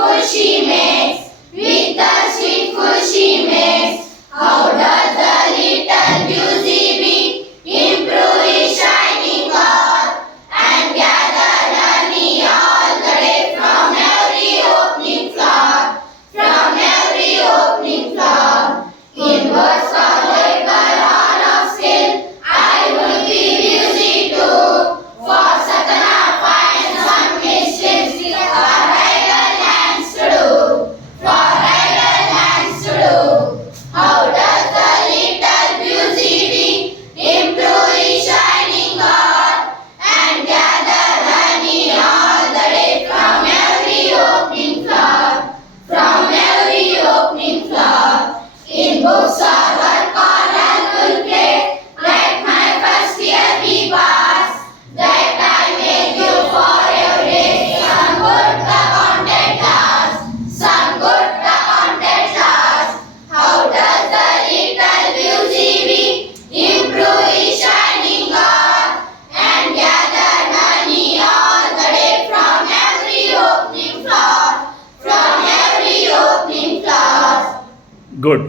food she makes. With the sweet food she makes. How does the little busy bee improve his shining heart and gather honey all the day from every opening flower, from every opening flower? In words of labor or of skill, I would be busy too. For Satana finds some mistakes for idle hands to do, for idle hands to do. How does the little busy bee improve his shining heart and gather honey all the day from every opening flower, from every opening flower? In books or work or helpful play, let my first year be passed, that I may give for every day some good accounted task, some good accounted task. How does the little busy bee improve his shining heart and gather honey all the day from every opening flower, from every opening flower? Good.